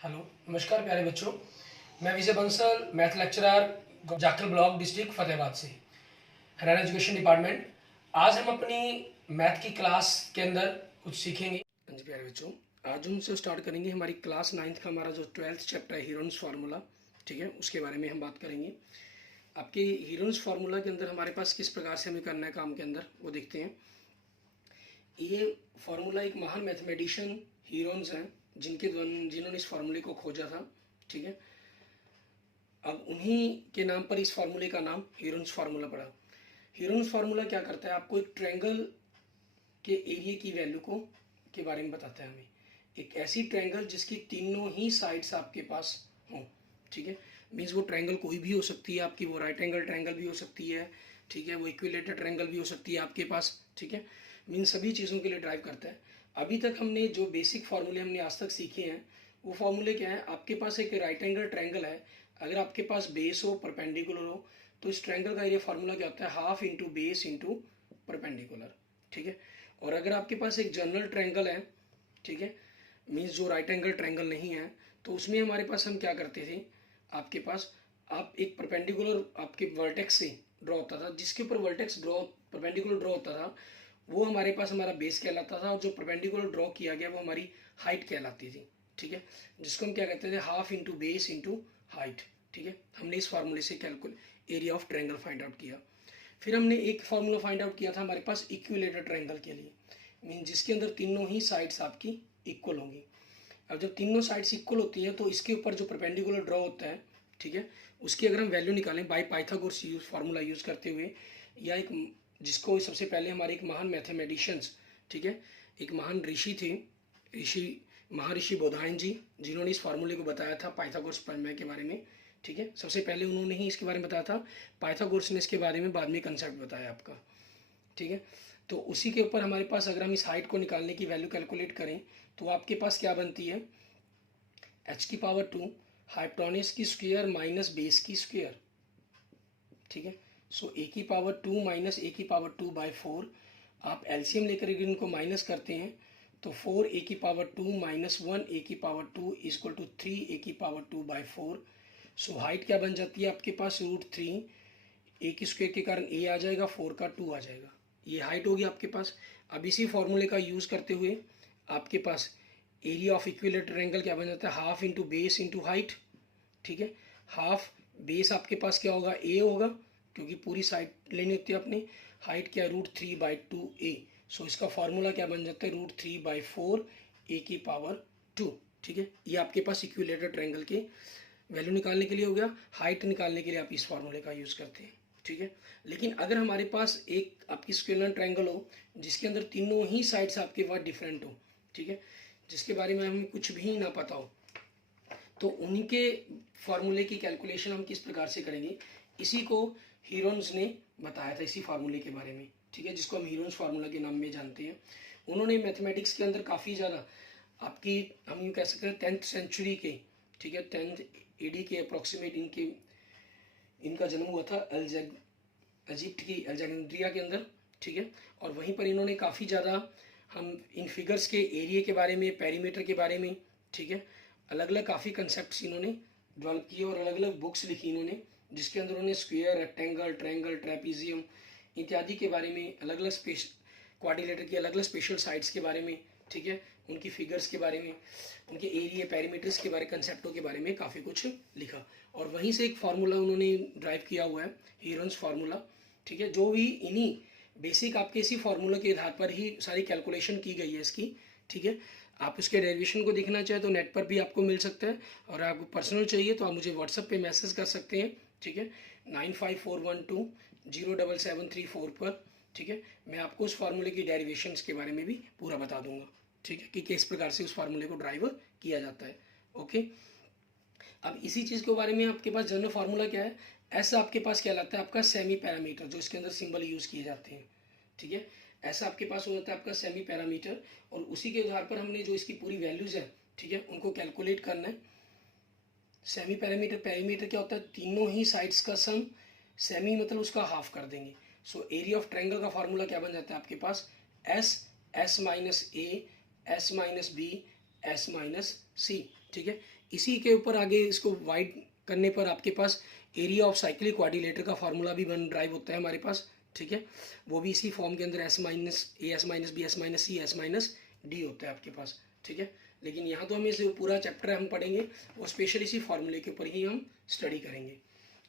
Hello, नमस्कार प्यारे बच्चों। मैं Vijay Bansal, math lecturer, Jakhal block, district Fatehabad से, हरियाणा एजुकेशन डिपार्टमेंट। आज हम अपनी मैथ की क्लास के अंदर कुछ सीखेंगे। जी प्यारे बच्चों, आज हम से स्टार्ट करेंगे हमारी क्लास 9th का हमारा जो 12th चैप्टर है हीरोन्स फार्मूला, ठीक है, उसके बारे में हम बात करेंगे। आपके हीरोन्स फार्मूला के अंदर हमारे पास किस प्रकार से हमें करना है काम के अंदर वो देखते हैं। ये फार्मूला एक महान मैथमेटिशियन हीरोन्स हैं जिन्होंने इस फार्मूले को खोजा था, ठीक है। अब उन्हीं के नाम पर इस फार्मूले का नाम हीरोन्स फार्मूला पड़ा। हीरोन्स फार्मूला क्या करता है, आपको एक ट्रायंगल के एरिया की वैल्यू को के बारे में बताता है हमें। एक ऐसी ट्रायंगल जिसकी तीनों ही साइड्स आपके पास हों, ठीक है। मीन्स वो ट्रायंगल कोई भी हो सकती है आपकी, वो राइट एंगल ट्रायंगल भी हो सकती है, ठीक है, वो इक्विलेटरल ट्रायंगल भी हो सकती है आपके पास, ठीक है। मीन्स सभी चीज़ों के लिए ड्राइव करता है। अभी तक हमने जो बेसिक फार्मूले हमने आज तक सीखे हैं वो फार्मूले क्या है। आपके पास एक राइट एंगल ट्रायंगल है, अगर आपके पास बेस हो, परपेंडिकुलर हो, तो इस ट्रायंगल का एरिया फार्मूला क्या होता है, half into base into perpendicular, ठीक है। और अगर आपके पास एक जनरल ट्रायंगल है, ठीक है, मीन्स जो राइट एंगल ट्रायंगल नहीं है, तो उसमें हमारे पास हम क्या करते थे, आपके पास आप एक परपेंडिकुलर आपके वर्टेक्स से ड्रॉ होता था, जिसके ऊपर वर्टेक्स ड्रॉ परपेंडिकुलर ड्रॉ होता था वो हमारे पास हमारा बेस कहलाता था, और जो परपेंडिकुलर ड्रॉ किया गया वो हमारी हाइट कहलाती थी, ठीक है, जिसको हम क्या कहते थे, half into base into height, ठीक है। हमने इस फार्मूले से calculate area of triangle find out किया। फिर हमने एक फार्मूला फाइंड आउट किया था हमारे पास इक्विलेटरल ट्रायंगल के लिए, मीन जिसके अंदर तीनों ही साइड्स आपकी इक्वल होंगी। अब जब तीनों साइड्स इक्वल होती हैं तो इसके ऊपर जो परपेंडिकुलर ड्रॉ होता है, ठीक है, उसकी अगर हम वैल्यू निकालें बाय पाइथागोरस फार्मूला यूज करते हुए, या एक जिसको सबसे पहले हमारे एक महान मैथमेटिशियंस, ठीक है, एक महान ऋषि थे, महर्षि बोधायन जी, जिन्होंने इस फार्मूले को बताया था पाइथागोरस प्रमेय के बारे में, ठीक है। सबसे पहले उन्होंने ही इसके बारे में बताया था, पाइथागोरस ने इसके बारे में बाद में कंसेप्ट बताया आपका, ठीक है। तो उसी के ऊपर हमारे पास अगर हम इस हाइट को निकालने की वैल्यू कैलकुलेट करें तो आपके पास क्या बनती है, h⁻², हाइपोटेन्यूज की स्क्वायर माइनस बेस की स्क्वायर, ठीक है। सो a⁻² माइनस a⁻²/4, आप एलसीएम लेकर इनको माइनस करते हैं तो 4a⁻² minus 1a⁻² equal to 3a⁻²/4। So height क्या बन जाती है आपके पास, √3, ए की स्क्वायर के कारण ए आ जाएगा, 4 का 2 आ जाएगा, ये हाइट होगी आपके पास। अब इसी फॉर्मूले का यूज़ करते हुए आपके पास एरिया ऑफ इक्विलेटरल ट्रायंगल क्या बन जाता है, half into base into height, ठीक है। हाफ बेस आपके पास क्या होगा, ए होगा, क्योंकि पूरी साइड लेनी होती है अपनी। हाइट क्या है, √3/2a। सो इसका फॉर्मूला क्या बन जाता है, √3/4 a⁻², ठीक है। ये आपके पास इक्विलेटरल ट्रायंगल के वैल्यू निकालने के लिए हो गया। हाइट निकालने के लिए आप इस फॉर्मूले का यूज़ करते हैं, ठीक है। लेकिन अगर हमारे पास एक आपकी स्क्वेलर ट्रायंगल हो जिसके अंदर तीनों ही साइड्स आपके पास डिफरेंट हो, ठीक है, जिसके बारे में हमें कुछ भी ना पता हो, तो उन्हीं के फार्मूले की कैलकुलेशन हम किस प्रकार से करेंगे, इसी को हीरोन्स ने बताया था, इसी फार्मूले के बारे में, ठीक है, जिसको हम हीरोन्स फार्मूला के नाम में जानते हैं। उन्होंने मैथमेटिक्स के अंदर काफ़ी ज़्यादा आपकी हम यूँ कह सकते हैं 10th सेंचुरी के, ठीक है, 10th AD के अप्रॉक्सीमेट इनका जन्म हुआ था इजिप्ट की अलेक्जेंड्रिया के अंदर, ठीक है। और वहीं पर इन्होंने काफ़ी ज़्यादा हम इन फिगर्स के एरिया के बारे में, पेरीमीटर के बारे में, ठीक है, अलग अलग काफ़ी कंसेप्ट इन्होंने डेवलप किए और अलग अलग बुक्स लिखी इन्होंने, जिसके अंदर उन्होंने स्क्वायर, रेक्टेंगल, ट्रायंगल, ट्रेपीजियम इत्यादि के बारे में, अलग अलग क्वाड्रिलेटर की अलग अलग स्पेशल साइड्स के बारे में, ठीक है, उनकी फिगर्स के बारे में, उनके एरिया पैरामीटर्स के बारे, कंसेप्टों के बारे में काफ़ी कुछ लिखा। और वहीं से एक फार्मूला उन्होंने ड्राइव किया हुआ है, हीरोन्स फार्मूला, ठीक है, जो भी इन्हीं बेसिक आपके इसी फार्मूला के आधार पर ही सारी कैलकुलेशन की गई है इसकी, ठीक है। आप उसके डेरिवेशन को देखना चाहें तो नेट पर भी आपको मिल सकता है, और आपको पर्सनल चाहिए तो आप मुझे व्हाट्सएप पे मैसेज कर सकते हैं, ठीक है, 9541207734 पर, ठीक है। मैं आपको उस फार्मूले की डेरिवेशंस के बारे में भी पूरा बता दूंगा, ठीक है, कि किस प्रकार से उस फार्मूले को ड्राइव किया जाता है, ओके। अब इसी चीज़ के बारे में आपके पास जनरल फार्मूला क्या है, ऐसा आपके पास कहलाता है आपका सेमी पैरामीटर, जो इसके अंदर सिंबल यूज़ किए जाते हैं, ठीक है। ऐसा आपके पास हो जाता है आपका सेमी पैरामीटर, और उसी के आधार पर हमने जो इसकी पूरी वैल्यूज़ है, ठीक है, उनको कैलकुलेट करना है। सेमी पैरामीटर, पैरामीटर क्या होता है, तीनों ही साइड्स का सम, सेमी मतलब उसका हाफ कर देंगे। सो एरिया ऑफ ट्रायंगल का फार्मूला क्या बन जाता है आपके पास, S, S minus A, S minus B, S minus C. ठीक है, इसी के ऊपर आगे इसको वाइड करने पर आपके पास एरिया ऑफ साइक्लिक क्वाड्रिलेटर का फार्मूला भी बन ड्राइव होता है हमारे पास। ठीक है, वो भी इसी फॉर्म के अंदर S minus A S minus B S minus C S minus D होता है आपके पास। ठीक है, लेकिन यहाँ तो हमें जो पूरा चैप्टर हम पढ़ेंगे वो स्पेशल इसी फार्मूले के ऊपर ही हम स्टडी करेंगे।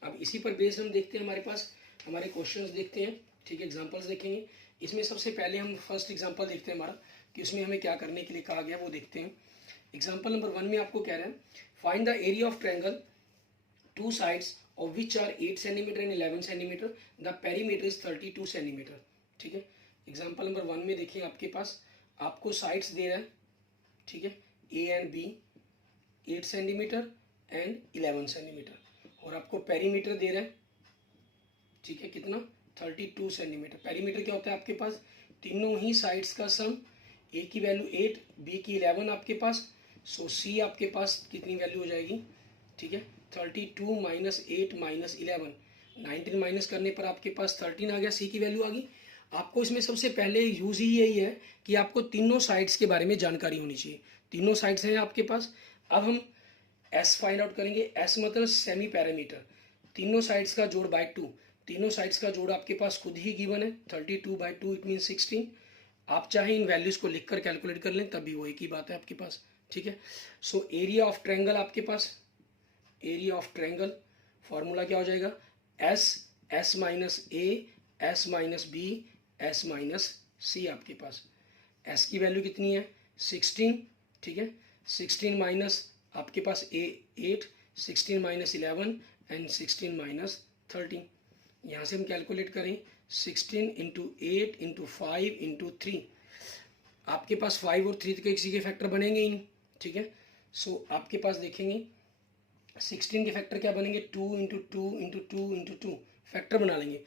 अब इसी पर बेस्ड हम देखते हैं, हमारे पास हमारे क्वेश्चंस देखते हैं। ठीक है, एग्जांपल्स देखेंगे। इसमें सबसे पहले हम फर्स्ट एग्जांपल देखते हैं हमारा कि उसमें हमें क्या करने के लिए कहा गया वो देखते हैं। एग्जांपल नंबर 1 में आपको कह रहे हैं find the area of triangle two sides of which are 8 centimetre and 11 centimetre, the perimeter is 32 centimetre. ठीक है, एग्जांपल नंबर 1 में देखिए आपके पास आपको साइड्स दे रहा है। ठीक है, A and B 8 centimetre and 11 centimetre, और आपको पेरीमीटर दे रहा है। ठीक है, कितना 32 सेंटीमीटर। पेरीमीटर क्या होता है आपके पास, तीनों ही साइड्स का सम, ए की वैल्यू 8 बी की 11 आपके पास, सो सी आपके पास कितनी वैल्यू हो जाएगी। ठीक है, 32 माइनस 8 माइनस 11, 19 माइनस करने पर आपके पास 13 आ गया, सी की वैल्यू आ गई। आपको इसमें सबसे पहले यूज ही यही है कि आपको तीनों साइड्स के बारे में जानकारी होनी चाहिए। तीनों साइड्स हैं आपके पास। अब हम एस फाइंड आउट करेंगे। एस मतलब सेमी पैरामीटर, तीनों साइड्स का जोड़ बाय 2। तीनों साइड्स का जोड़ आपके पास खुद ही गिवन है, 32/2 इट मीन 16। आप चाहे इन वैल्यूज को लिखकर कैलकुलेट कर लें, तभी वो एक ही बात है आपके पास। ठीक है, सो एरिया ऑफ ट्रायंगल आपके पास, एरिया ऑफ ट्रायंगल फॉर्मूला क्या हो जाएगा, S minus A S minus B S minus C. आपके पास एस की वैल्यू कितनी है 16। ठीक है, 16 माइनस आपके पास ए 8, 16 माइनस 11 एंड 16 माइनस 13। यहाँ से हम कैलकुलेट करें 16 इंटू 8 इंटू 5 इंटू 3, आपके पास 5 और 3 के किसी के फैक्टर बनेंगे ही नहीं। ठीक है, सो आपके पास देखेंगे 16 के फैक्टर क्या बनेंगे, 2 इंटू 2 इंटू 2 इंटू 2 फैक्टर बना लेंगे।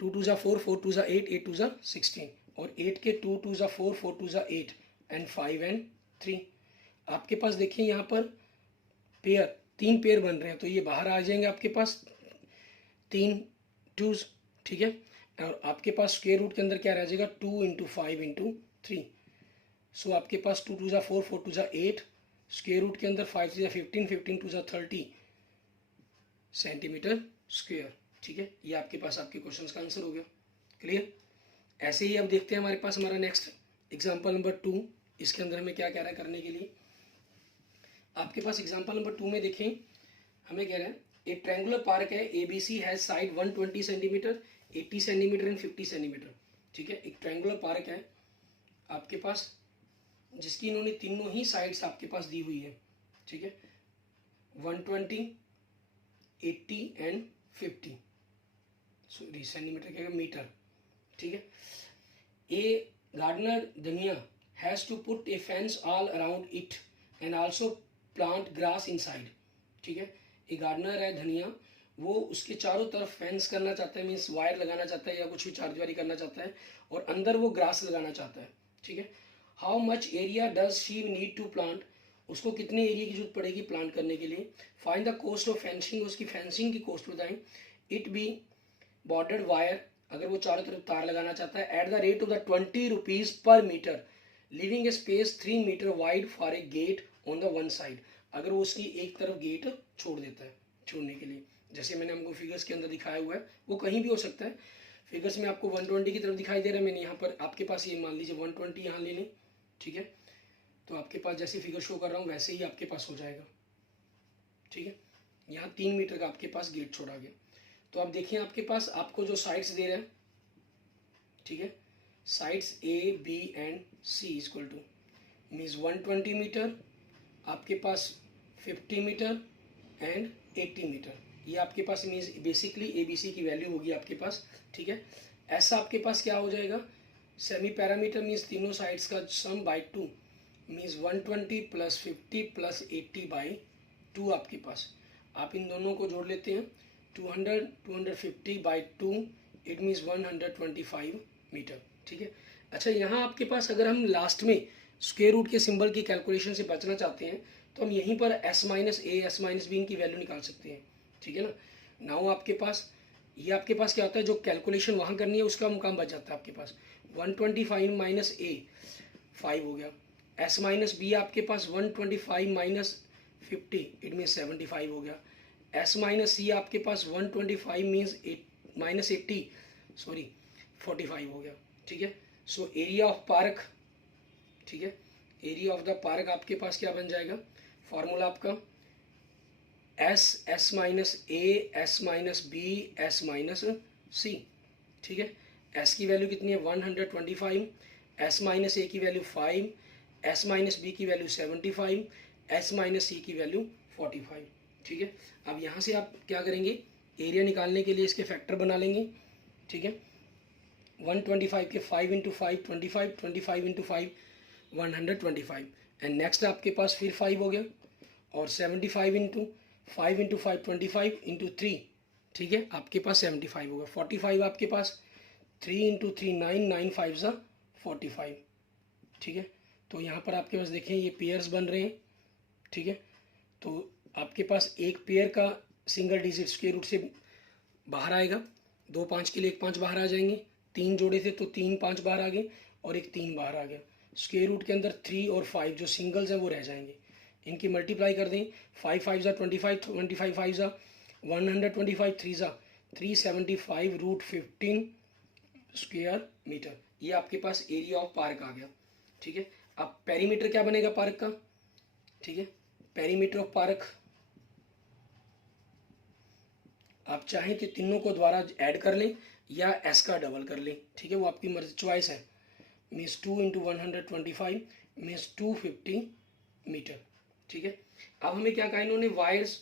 2 2 4, 4 2 8, 8 2 16, और 8 के 2 2 4, 4 2 8 एंड 5 एंड 3। आपके पास देखिए यहाँ पर पेयर 3 पेयर बन रहे हैं, तो ये बाहर आ जाएंगे आपके पास 3 2s। ठीक है, और आपके पास स्क्वायर रूट के अंदर क्या रह जाएगा 2 इंटू 5 इंटू 3। सो आपके पास 2 2 4, 4 2 8, स्क्वायर रूट के अंदर 5 3 15, 15 2 30 सेंटीमीटर स्क्वायर। ठीक है, ये आपके पास आपके क्वेश्चंस का आंसर हो गया। क्लियर। ऐसे ही अब देखते हैं हमारे पास हमारा नेक्स्ट एग्जांपल नंबर 2। इसके अंदर हमें क्या कह रहा है करने के लिए। आपके पास एग्जांपल नंबर 2 में देखें, हमें कह रहे हैं एक ट्रायंगुलर पार्क है, ABC has side 120 centimetre, 80 centimetre and 50 centimetre. ठीक है, एक ट्रायंगुलर पार्क है आपके पास जिसकी इन्होंने तीनों ही साइड्स आपके पास दी हुई है। ठीक है, 120 80 एंड 50 सॉरी सेंटीमीटर क्या मीटर। ठीक है, a gardener Dhania has to put a fence all around it and also plant grass inside. ठीक है, एक गार्डनर है धनिया, वो उसके चारों तरफ फेंस करना चाहता है, मीन्स वायर लगाना चाहता है या कुछ भी चारदीवारी करना चाहता है, और अंदर वो ग्रास लगाना चाहता है। ठीक है, how much area does she need to plant, उसको कितने एरिया की जरूरत पड़ेगी प्लांट करने के लिए। Find the cost of fencing, उसकी फेंसिंग की कॉस्ट बताएं। इट बी बॉर्डर्ड वायर, अगर वो चारों तरफ तार लगाना चाहता है, at the rate of the 20 rupees per metre, living a space 3 metre wide for a gate on the one side, अगर वो उसकी एक तरफ गेट छोड़ देता है छोड़ने के लिए, जैसे मैंने हमको फिगर्स के अंदर दिखाया हुआ है, वो कहीं भी हो सकता है। फिगर्स में आपको 120 की तरफ दिखाई दे रहा है, मैंने यहाँ पर आपके पास ये मान लीजिए 120 यहाँ ले लें। ठीक है, तो आपके पास जैसे फिगर शो कर रहा हूँ वैसे ही आपके पास हो जाएगा। ठीक है, यहाँ 3 मीटर का आपके पास गेट छोड़ा गया। तो आप देखिए आपके पास आपको जो साइड्स दे रहे हैं, ठीक है, sides A B and C equal to means 120 metre, आपके पास 50 मीटर एंड 80 मीटर, ये आपके पास मीन्स बेसिकली ABC की वैल्यू होगी आपके पास। ठीक है, ऐसा आपके पास क्या हो जाएगा, सेमी पैरामीटर मीन्स तीनों साइड्स का सम बाय 2 मीन्स 120 प्लस 50 प्लस 80/2 आपके पास। आप इन दोनों को जोड़ लेते हैं, 200 250/2 इट मीन्स 125 मीटर। ठीक है, अच्छा यहाँ आपके पास अगर हम लास्ट में स्क्वायर रूट के सिंबल की कैलकुलेशन से बचना चाहते हैं तो हम यहीं पर S minus A S minus B इनकी वैल्यू निकाल सकते हैं। ठीक है ना, नाउ आपके पास ये आपके पास क्या होता है, जो कैलकुलेशन वहाँ करनी है उसका मुकाम बच जाता है आपके पास। 125 माइनस ए 5 हो गया, एस माइनस बी आपके पास 125 माइनस 50 इट मीन 75 हो गया। एस माइनस सी आपके पास 125 मीन्स माइनस 80 सॉरी 45 हो गया। ठीक है, सो एरिया ऑफ पार्क, ठीक है, एरिया ऑफ द पार्क आपके पास क्या बन जाएगा, फॉर्मूला आपका S minus S minus B S minus C. ठीक है, एस की वैल्यू कितनी है 125, एस माइनस ए की वैल्यू 5, एस माइनस बी की वैल्यू 75, एस माइनस सी की वैल्यू 45। ठीक है, अब यहाँ से आप क्या करेंगे, एरिया निकालने के लिए इसके फैक्टर बना लेंगे। ठीक है, 125 के 5 इंटू 5 25, 25 इंटू 5 125, एंड नेक्स्ट आपके पास फिर 5 हो गया, और 75 इंटू 5 इंटू 5 25 इंटू 3, ठीक है, आपके पास 75 होगा। 45 आपके पास 3 इंटू 3 9, 9 5 ज़ा 45। ठीक है, तो यहाँ पर आपके पास देखें ये पेयर्स बन रहे हैं। ठीक है, तो आपके पास एक पेयर का सिंगल डिजिट स्क्वायर रूट से बाहर आएगा, 2 5 के लिए 1 5 बाहर आ जाएंगे, 3 जोड़े थे तो 3 5 बाहर आ गए और एक 3 बाहर आ गया। स्क्वायर रूट के अंदर 3 और 5 जो सिंगल्स हैं वो रह जाएंगे, इनकी मल्टीप्लाई कर दें, 5 5 ज़ा 25, 25 5 ज़ा 125, 3 ज़ा 375 रूट 15 स्क्वायर मीटर। ये आपके पास एरिया ऑफ पार्क आ गया। ठीक है, अब पेरीमीटर क्या बनेगा पार्क का, ठीक है, पेरीमीटर ऑफ पार्क आप चाहें तो तीनों को द्वारा ऐड कर लें या एस का डबल कर लें। ठीक है, वो आपकी मर्जी चॉइस है। Means 2 into 125 means 250 metre. ठीक है, अब हमें क्या कहा इन्होंने, वायर्स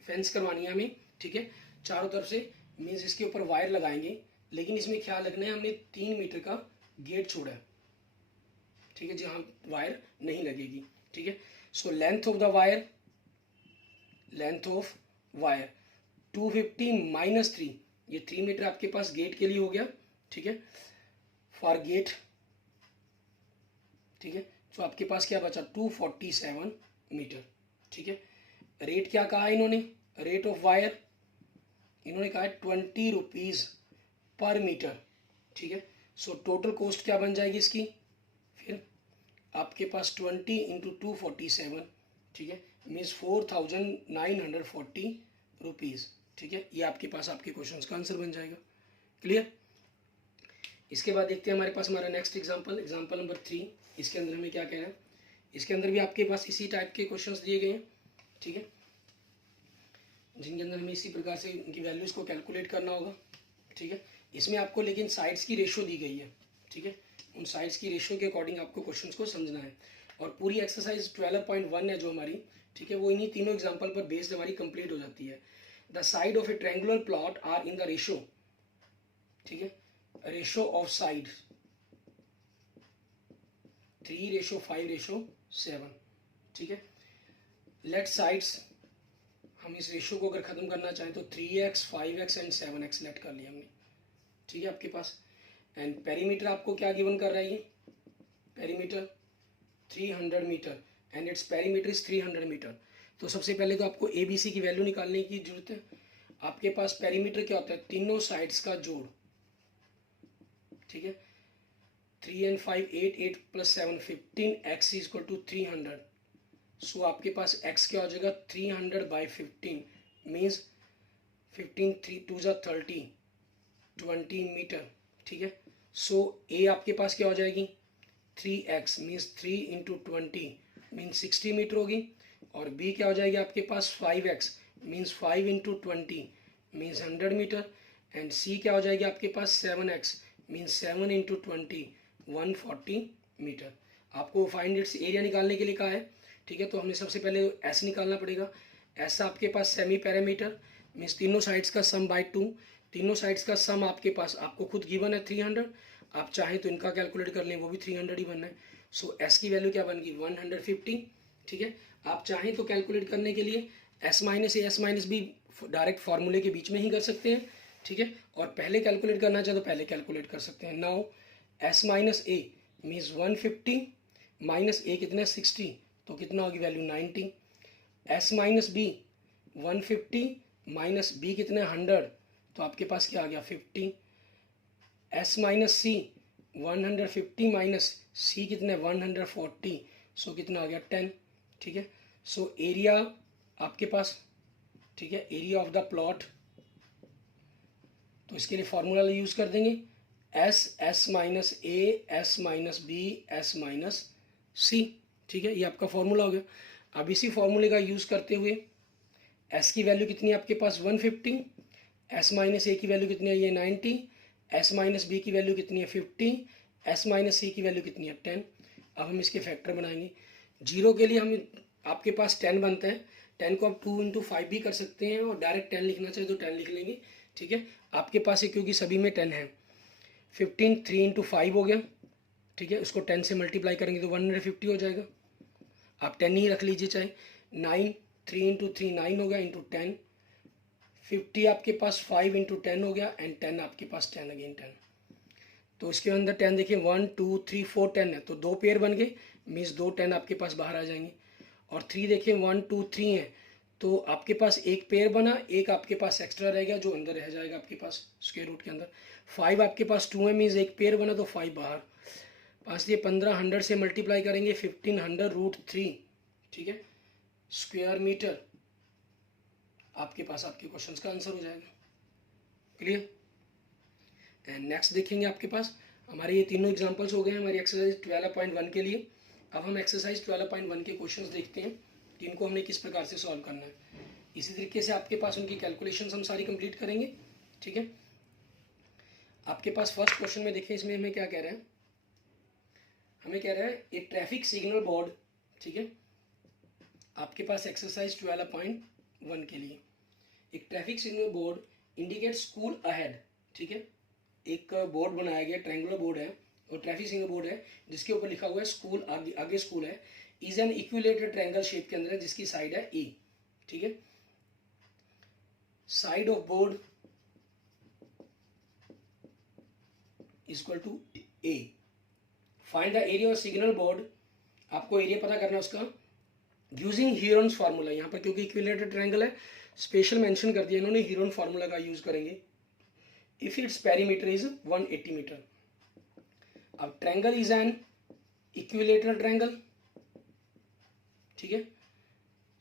फेंस करवानी है हमें। ठीक है, चारों तरफ से, मीन्स इसके ऊपर वायर लगाएंगे, लेकिन इसमें ख्याल रखना है हमने 3 मीटर का गेट छोड़ा है। ठीक है, जहाँ वायर नहीं लगेगी। ठीक है, so length of the wire, length of wire 250 minus 3, ये 3 मीटर आपके पास गेट के लिए हो गया। ठीक है, फॉर गेट। ठीक है, तो आपके पास क्या बचा 247 मीटर। ठीक है, रेट क्या कहा है इन्होंने, रेट ऑफ वायर इन्होंने कहा है 20 रुपीज़ पर मीटर। ठीक है, सो टोटल कॉस्ट क्या बन जाएगी इसकी, फिर आपके पास 20 इंटू 247, ठीक है, मीन्स 4940 रुपीज़। ठीक है, ये आपके पास आपके क्वेश्चन का आंसर बन जाएगा। क्लियर। इसके बाद देखते हैं हमारे पास हमारा नेक्स्ट एग्जांपल, एग्जांपल नंबर 3। इसके अंदर हमें क्या कह रहा है, इसके अंदर भी आपके पास इसी टाइप के क्वेश्चंस दिए गए हैं। ठीक है, जिनके अंदर हमें इसी प्रकार से उनकी वैल्यूज़ को कैलकुलेट करना होगा। ठीक है, इसमें आपको लेकिन साइड्स की रेशो दी गई है। ठीक है, उन साइड्स की रेशो के अकॉर्डिंग आपको क्वेश्चंस को समझना है। और पूरी एक्सरसाइज 12.1 है जो हमारी, ठीक है, वो इन्हीं तीनों एग्जाम्पल पर बेस्ड हमारी कंप्लीट हो जाती है। The side of a triangular plot are in the ratio, ठीक है, रेशो ऑफ साइड 3:5:7। ठीक है, लेट साइड्स, हम इस रेशो को अगर ख़त्म करना चाहें तो 3x 5x and 7x late कर लिया हमने। ठीक है, आपके पास एंड पेरीमीटर आपको क्या गिवन कर रहा है, ये perimeter 300 metre and its perimeter is 300 metre. तो सबसे पहले तो आपको ABC की वैल्यू निकालने की जरूरत है। आपके पास पेरीमीटर क्या होता है, तीनों साइड्स का जोड़। ठीक है, 3 and 5 8, 8 + 7 15, x is equal to 300। सो आपके पास x क्या हो जाएगा 300/15 मीन्स 15 3 2 ज़ा 30 20 मीटर। ठीक है, सो A आपके पास क्या हो जाएगी 3x means 3 into 20 means 60 metre होगी, और B क्या हो जाएगी आपके पास 5x means 5 into 20 means 100 metre, and C क्या हो जाएगी आपके पास 7x मीन्स 7 इंटू 20 140 मीटर। आपको फाइंड इट्स एरिया निकालने के लिए कहा है। ठीक है, तो हमें सबसे पहले S निकालना पड़ेगा। S आपके पास सेमी पैरामीटर मीन्स तीनों साइड्स का सम बाय 2, तीनों साइड्स का सम आपके पास आपको खुद गिवन है 300, आप चाहें तो इनका कैलकुलेट कर लें, वो भी 300 ही बनना है। सो S की वैल्यू क्या बनेगी 150। ठीक है, आप चाहें तो कैलकुलेट करने के लिए S minus A S minus B direct फार्मूले के बीच में ही कर सकते हैं। ठीक है, और पहले कैलकुलेट करना चाहे तो पहले कैलकुलेट कर सकते हैं। Now S minus A means 150 minus A कितना 60, तो कितना होगी value 90। S minus B 150 minus B कितने 100, तो आपके पास क्या आ गया 50। S minus C 150 minus C कितने 140 सो कितना आ गया 10, ठीक है। सो एरिया आपके पास, ठीक है, एरिया ऑफ द प्लॉट, तो इसके लिए फॉर्मूला यूज़ कर देंगे S minus A S minus B S minus C, ठीक है, ये आपका फॉर्मूला हो गया। अब इसी फॉर्मूले का यूज़ करते हुए एस की वैल्यू कितनी है आपके पास 150, एस माइनस ए की वैल्यू कितनी है ये 90, एस माइनस बी की वैल्यू कितनी है 50, एस माइनस सी की वैल्यू कितनी है 10। अब हम इसके फैक्टर बनाएंगे। जीरो के लिए हम आपके पास 10 बनता है, 10 को आप 2 इंटू 5 भी कर सकते हैं और डायरेक्ट 10 लिखना चाहिए तो 10 लिख लेंगे, ठीक है। आपके पास है क्योंकि सभी में 10 है। 15 3 इंटू 5 हो गया, ठीक है, उसको 10 से मल्टीप्लाई करेंगे तो 150 हो जाएगा। आप 10 ही रख लीजिए चाहे। 9 3 इंटू 3 9 हो गया इंटू 10, 50 आपके पास 5 इंटू 10 हो गया एंड 10 आपके पास 10 अगेन 10। तो इसके अंदर 10 देखिए 1 2 3 4 10 है तो 2 पेयर बन गए, मीन्स 2 10 आपके पास बाहर आ जाएंगे। और 3 देखिए 1 2 3 है तो आपके पास एक पेयर बना, एक आपके पास एक्स्ट्रा रह गया जो अंदर रह जाएगा आपके पास स्क्वायर रूट के अंदर। 5 आपके पास 2 है, मीन्स एक पेयर बना तो 5 बाहर। 5 ये 15 100 से मल्टीप्लाई करेंगे 1500 रूट 3, ठीक है, स्क्वायर मीटर आपके पास आपके क्वेश्चंस का आंसर हो जाएगा। क्लियर। एंड नेक्स्ट देखेंगे आपके पास हमारे ये तीनों एग्जांपल्स हो गए हैं हमारी एक्सरसाइज 12.1 के लिए। अब हम एक्सरसाइज 12.1 के क्वेश्चंस देखते हैं कि इनको हमने किस प्रकार से सॉल्व करना है। इसी तरीके से आपके पास उनकी कैलकुलेशंस हम सारी कंप्लीट करेंगे, ठीक है। आपके पास फर्स्ट क्वेश्चन में देखें, इसमें हमें क्या कह रहा है, हमें कह रहा है एक ट्रैफिक सिग्नल बोर्ड, ठीक है, आपके पास एक्सरसाइज 12.1 के लिए एक traffic signal board indicate school ahead, ठीक है, एक बोर्ड बनाया गया, ट्रायंगुलर बोर्ड है और ट्रैफिक सिग्नल बोर्ड है जिसके ऊपर लिखा हुआ है स्कूल, आगे आगे स्कूल है, is an equilateral triangle shape के अंदर है जिसकी साइड है ए, ठीक है। Side of board is equal to A. Find the area of signal board, आपको एरिया पता करना है उसका यूजिंग हीरोन्स फार्मूला। यहाँ पर क्योंकि इक्विलेटरल ट्रायंगल है स्पेशल मेंशन कर दिया इन्होंने, हीरोन फार्मूला का यूज करेंगे। If its perimeter is 180 metre. अब triangle is an equilateral triangle, ठीक है।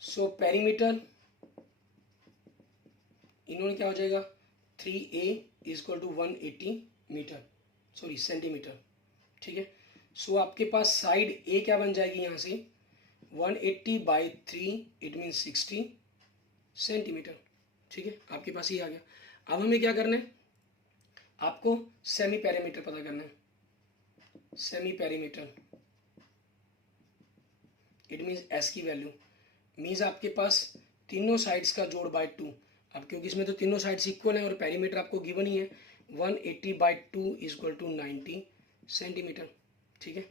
सो पेरीमीटर इन्होंने क्या हो जाएगा 3a is equal to 180 metre, sorry centimetre, ठीक है। सो आपके पास साइड ए क्या बन जाएगी यहाँ से 180 बाई 3, इट मीन 60 सेंटीमीटर, ठीक है, आपके पास ये आ गया। अब हमें क्या करना है, आपको सेमी पेरीमीटर पता करना है। Semi perimeter it means S की वैल्यू मीन्स आपके पास तीनों साइड्स का जोड़ बाय 2। अब क्योंकि इसमें तो तीनों साइड्स इक्वल हैं और पेरीमीटर आपको गिवन ही है 180 by 2 is equal to 90 centimetre, ठीक है।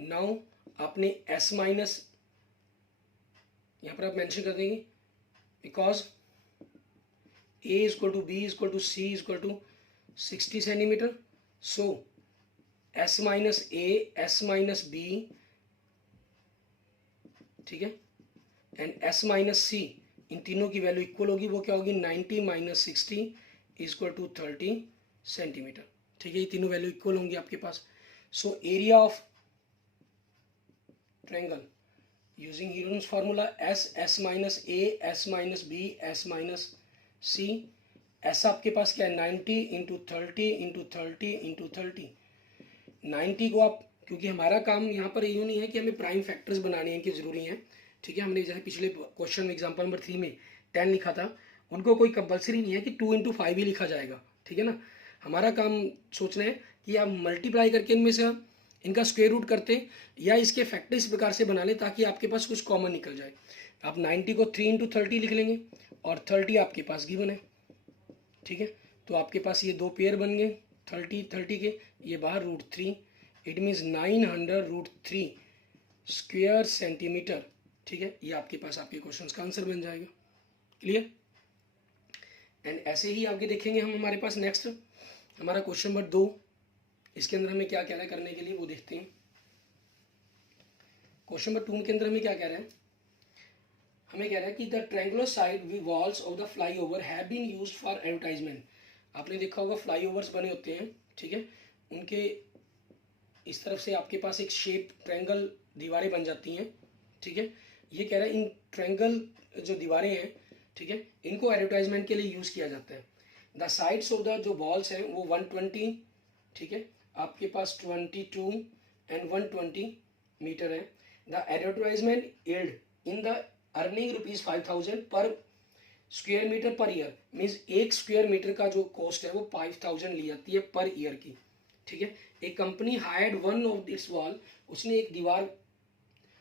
नाउ आपने एस माइनस यहाँ पर आप मेंशन कर देंगे because A is equal to B is equal to C is equal to 60 centimetre. So S minus A S minus B, ठीक है, एंड एस माइनस सी, इन तीनों की वैल्यू इक्वल होगी, वो क्या होगी 90 minus 60 is equal to 30 centimetre, ठीक है, ये तीनों वैल्यू इक्वल होंगी आपके पास। So area of triangle using Heron's formula S minus A S minus B S minus C. S आपके पास क्या है 90 इंटू 30 इंटू 30 इंटू 30। 90 को आप, क्योंकि हमारा काम यहाँ पर यूँ नहीं है कि हमें प्राइम फैक्टर्स बनाने हैं कि ज़रूरी हैं, ठीक है। हमने जैसे पिछले क्वेश्चन में एग्जांपल नंबर 3 में 10 लिखा था, उनको कोई कंपलसरी नहीं है कि 2 इंटू 5 ही लिखा जाएगा, ठीक है ना। हमारा काम सोचना है कि आप मल्टीप्लाई करके इनमें से इनका स्क्वायर रूट करते या इसके फैक्टर इस प्रकार से बना लें ताकि आपके पास कुछ कॉमन निकल जाए। आप 90 को 3 इंटू 30 लिख लेंगे और 30 आपके पास गिवन है, ठीक है। तो आपके पास ये दो पेयर बन गए 30 के, ये बाहर √3, इट मीन्स 900 √3 स्क्वायर सेंटीमीटर, ठीक है। ये आपके पास आपके क्वेश्चंस का आंसर बन जाएगा। क्लियर। एंड ऐसे ही आगे देखेंगे हम, हमारे पास नेक्स्ट हमारा क्वेश्चन नंबर 2, इसके अंदर हमें क्या कह रहा है करने के लिए वो देखते हैं। क्वेश्चन नंबर 2 के अंदर हमें क्या कह रहा है, हमें कह रहा है कि the triangular side walls of the flyover have been used for advertisement. आपने देखा होगा फ्लाईओवर्स बने होते हैं, ठीक है, उनके इस तरफ से आपके पास एक शेप ट्रायंगल दीवारें बन जाती हैं, ठीक है। ये कह रहा है इन ट्रायंगल जो दीवारें हैं, ठीक है, इनको एडवर्टाइजमेंट के लिए यूज़ किया जाता है। द साइड्स ऑफ द जो वॉल्स हैं वो 120, ठीक है, आपके पास 22 एंड 120 मीटर है। The advertisement yield in the earning rupees 5000 per square metre per year, means एक स्क्वायर मीटर का जो कॉस्ट है वो 5000 ली जाती है पर ईयर की, ठीक है। एक company hired one of its wall, उसने एक दीवार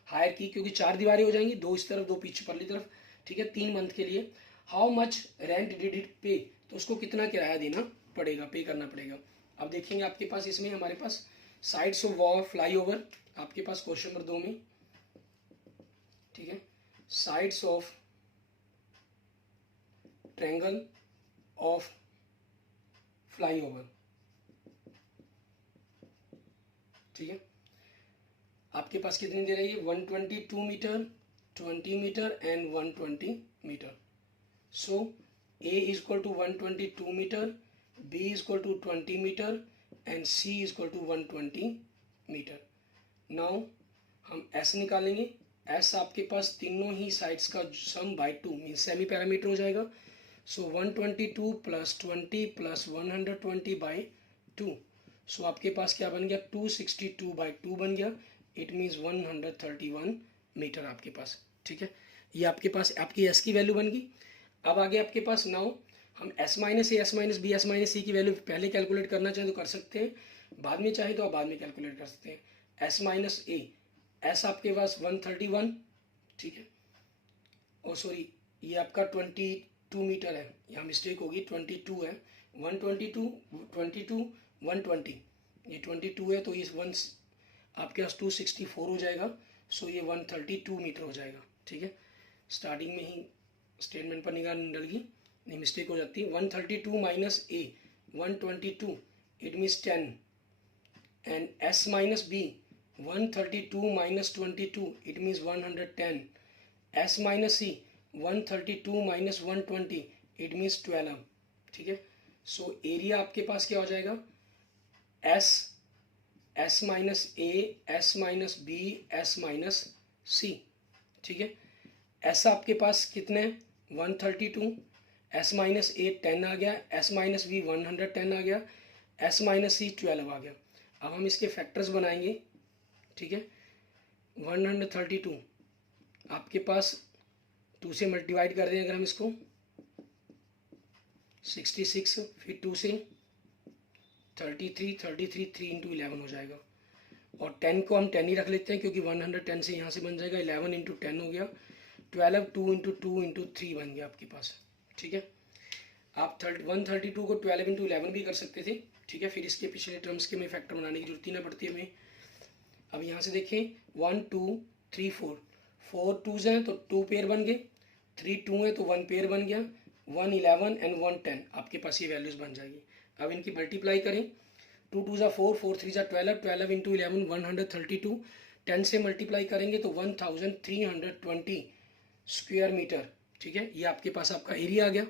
हायर की, क्योंकि 4 दीवारें हो जाएंगी, 2 इस तरफ 2 पीछे परली तरफ, ठीक है, 3 मंथ के लिए। How much rent did it पे, तो उसको कितना किराया देना पड़ेगा, पे करना पड़ेगा। अब देखेंगे आपके पास इसमें हमारे पास sides of wall flyover, आपके पास क्वेश्चन नंबर 2 में, ठीक है, sides of triangle of flyover, ठीक है। आपके पास कितनी दे रही है, 122 metre, 20 metre and 120 metre. So A is equal to 122 metre, B is equal to 20 metre and C is equal to 120 metre. Now हम एस निकालेंगे। एस आपके पास तीनों ही साइड्स का सम बाय 2 मीन्स सेमी पैरामीटर हो जाएगा। सो 122 प्लस 20 प्लस 120 बाई 2, सो आपके पास क्या बन गया, 262 बाई 2 बन गया। इट मीन्स 131 मीटर आपके पास, ठीक है। ये आपके पास आपकी एस की वैल्यू बन गई। अब आगे आपके पास नाउ हम S minus A, S minus B, S minus C की वैल्यू पहले कैलकुलेट करना चाहें तो कर सकते हैं, बाद में चाहे तो आप बाद में कैलकुलेट कर सकते हैं। एस माइनस ए, एस आपके पास 131, ठीक है, और सॉरी ये आपका 22 मीटर है, यहाँ मिस्टेक होगी, 22 है, 122 22 120, ये 22 है तो ये आपके पास 264 हो जाएगा। सो ये 132 मीटर हो जाएगा, ठीक है। स्टार्टिंग में ही स्टेटमेंट पर निगाह डल गई, नहीं मिस्टेक हो जाती है। 132 minus A 122, it means 10, and S minus B 132 minus 22, it means 110, S minus C 132 minus 120, it means 12, ठीक है। सो एरिया आपके पास क्या हो जाएगा, S, S minus A, S minus B, S minus C, ठीक है। एस आपके पास कितने 132, एस माइनस ए 10 आ गया, एस माइनस बी 110 आ गया, एस माइनस सी 12 आ गया। अब हम इसके फैक्टर्स बनाएंगे, ठीक है। 132 आपके पास 2 से मल्टीप्लाइड कर दें अगर हम इसको, 66, फिर 2 से 33, 33 3 इंटू 11 हो जाएगा, और 10 को हम 10 ही रख लेते हैं क्योंकि 110 से यहाँ से बन जाएगा, 11 इंटू 10 हो गया, 12 2 इंटू 2 इंटू 3 बन गया आपके पास, ठीक है। आप 132 को 12 इंटू 11 भी कर सकते थे, ठीक है, फिर इसके पिछले टर्म्स के में फैक्टर बनाने की जरूरत ही ना पड़ती है हमें। अब यहाँ से देखें 1 2 3 4, 4 2s हैं तो 2 पेयर बन गए, 3 2 है तो 1 पेयर बन गया, 1 11 एंड 1 10 आपके पास ये वैल्यूज़ बन जाएगी। अब इनकी मल्टीप्लाई करें, 2 2 ज़ा 4, 4 3 ज़ा 12, 12 इंटू 11 132, 10 से मल्टीप्लाई करेंगे तो 1320 स्क्वायर मीटर, ठीक है। ये आपके पास आपका एरिया आ गया,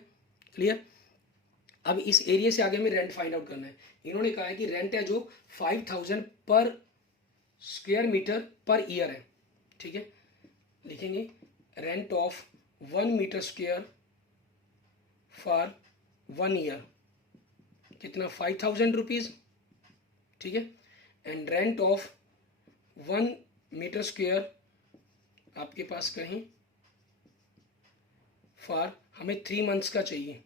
क्लियर। अब इस एरिया से आगे में रेंट फाइंड आउट करना है। इन्होंने कहा है कि रेंट है जो 5000 per square metre per year है, ठीक है। लिखेंगे rent of 1 metre square for 1 year, कितना 5000 रुपीज़, ठीक है। And rent of 1 metre square आपके पास कहीं फॉर, हमें 3 मंथ्स का चाहिए,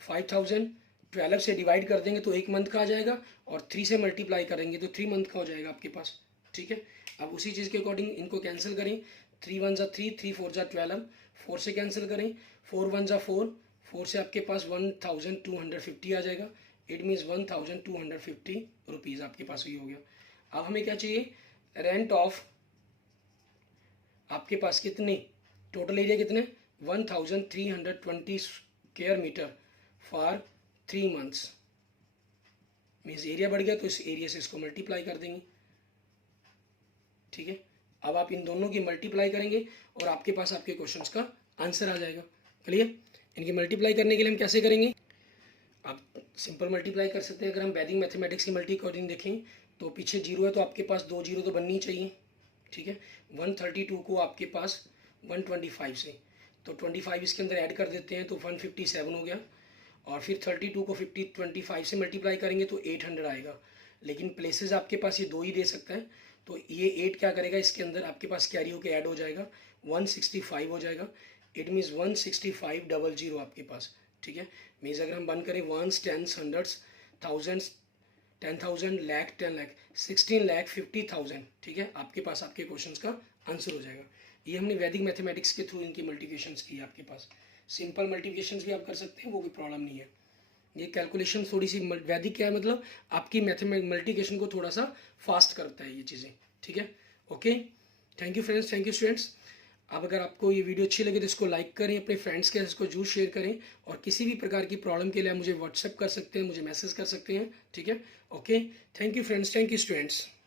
5000 12 से डिवाइड कर देंगे तो 1 मंथ का आ जाएगा, और 3 से मल्टीप्लाई करेंगे तो 3 मंथ का हो जाएगा आपके पास, ठीक है। अब उसी चीज़ के अकॉर्डिंग इनको कैंसिल करें, 3 1 ज़ा 3, 3 4 ज़ा 12, 4 से कैंसिल करें, 4 1 ज़ा 4, 4 से आपके पास 1250 आ जाएगा, इट मीन्स 1250 रुपीज़ आपके पास ही हो गया। अब हमें क्या चाहिए, रेंट ऑफ आपके पास कितने, टोटल एरिया कितने 1320 square metre for 3 months, means area बढ़ गया तो इस एरिया से इसको मल्टीप्लाई कर देंगे, ठीक है। अब आप इन दोनों की मल्टीप्लाई करेंगे और आपके पास आपके क्वेश्चंस का आंसर आ जाएगा, क्लियर। इनकी मल्टीप्लाई करने के लिए हम कैसे करेंगे, आप सिंपल मल्टीप्लाई कर सकते हैं। अगर हम वैदिक मैथमेटिक्स की मल्टी कोडिंग देखें तो पीछे जीरो है तो आपके पास 2 जीरो तो बननी चाहिए, ठीक है। 132 को आपके पास 125 से, तो 25 इसके अंदर ऐड कर देते हैं तो 157 हो गया, और फिर 32 को 25 से मल्टीप्लाई करेंगे तो 800 आएगा। लेकिन प्लेसेस आपके पास ये 2 ही दे सकता है, तो ये 8 क्या करेगा, इसके अंदर आपके पास कैरी होकर ऐड हो जाएगा, 165 हो जाएगा। इट मीन्स 16500 आपके पास, ठीक है। मीन्स अगर हम बंद करें ones, tens, hundreds, thousands, 10,000, lakh, 10 lakh, 16,50,000, ठीक है। आपके पास आपके क्वेश्चन का आंसर हो जाएगा। ये हमने वैदिक मैथमेटिक्स के थ्रू इनकी मल्टीप्लिकेशंस की। आपके पास सिंपल मल्टीप्लिकेशंस भी आप कर सकते हैं, वो भी प्रॉब्लम नहीं है। ये कैलकुलेशन थोड़ी सी वैदिक क्या है, मतलब आपकी मल्टीप्लिकेशन को थोड़ा सा फास्ट करता है ये चीज़ें, ठीक है। Okay, thank you friends, thank you students. अब अगर आपको ये वीडियो अच्छी लगे तो इसको लाइक करें, अपने फ्रेंड्स के इसको जरूर शेयर करें, और किसी भी प्रकार की प्रॉब्लम के लिए आप मुझे व्हाट्सएप कर सकते हैं, मुझे मैसेज कर सकते हैं, ठीक है। Okay, thank you friends, thank you students.